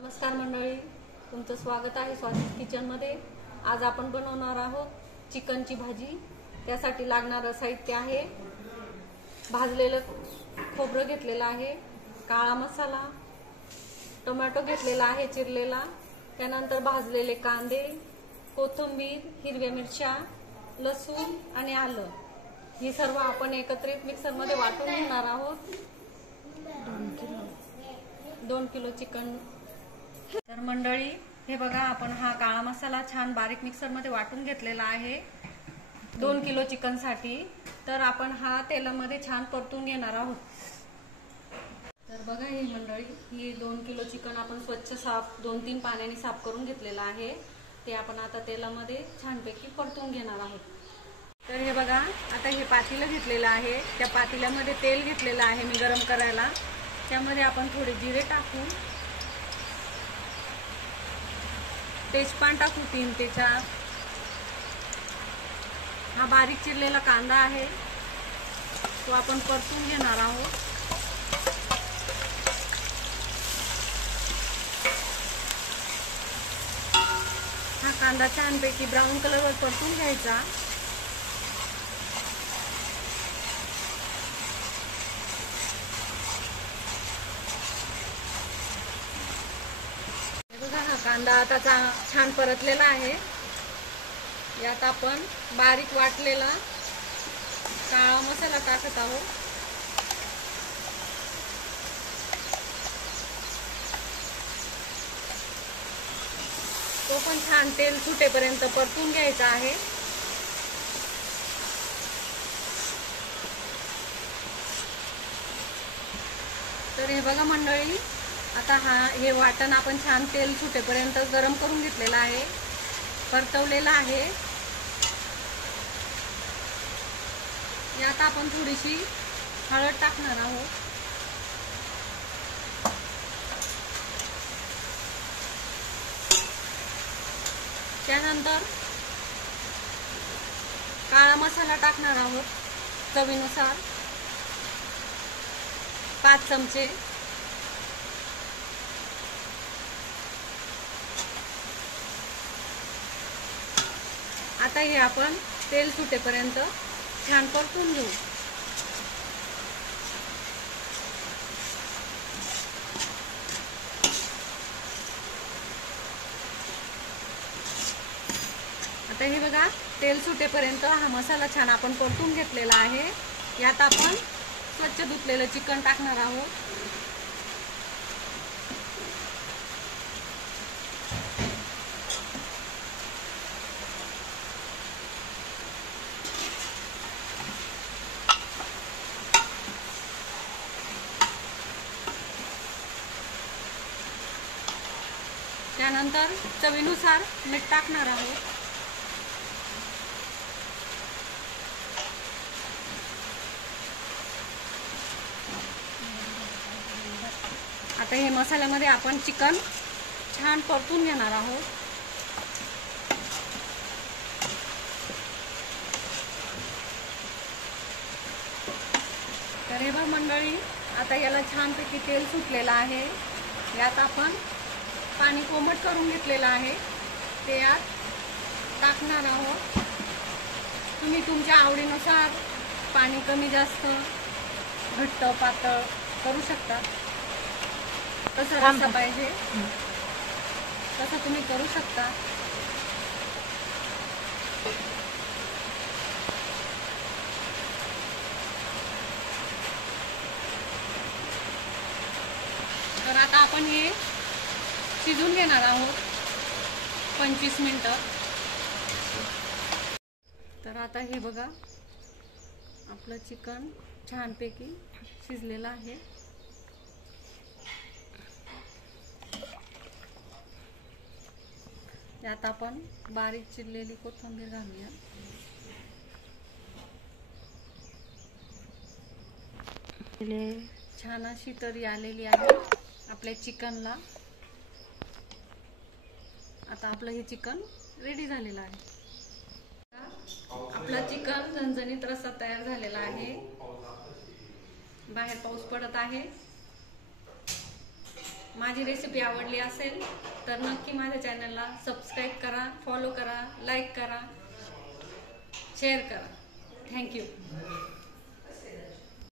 नमस्कार मंडळी, तुमचं स्वागत आहे स्वादिष्ट किचनमध्ये। आज आपण बनवणार आहोत चिकनची भाजी। त्यासाठी लागणारं साहित्य आहे भाजलेलं खोबरं घेतलेलं आहे, काळा मसाला, टोमॅटो घेतलेला आहे चिरलेला, त्यानंतर भाजलेले कांदे, कोथिंबीर, हिरव्या मिरच्या, लसूण आणि आलं। हे सर्व आपण एकत्रित मिक्सरमध्ये वाटून घेणार आहोत। 2 किलो चिकन। तर मंडळी हे बघा, आपण हा काळा मसाला छान बारीक मिक्सरमध्ये वाटून घेतलेला आहे 2 किलो चिकन साठी। तर आपण हा तेलामध्ये छान परतून घेणार आहोत। तर बघा ही मंडळी, ही 2 किलो चिकन आपण स्वच्छ साफ 2-3 पाण्याने साफ करून घेतलेला आहे। ते आपण आता तेलामध्ये छानपैकी परतून घेणार आहोत। तर हे बघा, आता हे पातेलं घेतलेलं आहे, त्या पातेल्यामध्ये तेल घेतलेलं आहे मी गरम करायला। त्यामध्ये आपण थोडे जिरे टाकू, तेजपान टाकू 3 ते 4। हा बारीक चिरलेला कांदा आहे, तो आपण परतून घेणार आहोत। हा कांदा छानपैकी ब्राऊन कलरवर परतून घ्यायचा। हा कांदा आता छान परतलेला आहे। यात आपण बारीक वाटलेला काळा मसाला टाकत आहोत। तो पण छान तेल सुटेपर्यंत परतून घ्यायचा आहे। तर हे बघा मंडळी, आता हे वाटण आपण छान तेल सुटेपर्यंत गरम करून घेतलेलं आहे, परतवलेलं आहे। यात आपण थोडीशी हळद टाकणार आहोत। त्यानंतर काळा मसाला टाकणार आहोत चवीनुसार 5 चमचे। आता हे आपण तेल सुटेपर्यंत छान परतून घेऊ। आता हे बघा, तेल सुटेपर्यंत हा मसाला छान आपण परतून घेतलेला आहे। यात आपण स्वच्छ धुतलेलं चिकन टाकणार आहोत। त्यानंतर चवीनुसार मीठ टाकणार आहोत। आता हे मसाल्यामध्ये आपण चिकन छान परतून घेणार आहोत। तर हे बघा मंडळी, आता याला छानपैकी तेल सुटलेलं आहे। यात आपण पाणी कोमट करून घेतलेलं आहे, ते यात टाकणार आहोत। तुम्ही तुमच्या आवडीनुसार पाणी कमी जास्त, घट्ट पातळ करू शकता। कसं रस्सा पाहिजे तसं तुम्ही करू शकता। तर आता आपण हे शिजून घेणार आहोत 25 मिनिटं। तर आता हे बघा, आपलं चिकन छानपैकी शिजलेलं आहे। यात आपण बारीक चिरलेली कोथिंबीर घालूया। छान अशी तरी आलेली आहे आपल्या चिकनला। आता आपलं हे चिकन रेडी झालेलं आहे। आपला चिकन झणझणीत रस्सा तयार झालेला आहे। बाहेर पाऊस पडत आहे। माझी रेसिपी आवडली असेल तर नक्की माझ्या चॅनलला सबस्क्राईब करा, फॉलो करा, लाईक करा, शेअर करा. थँक्यू.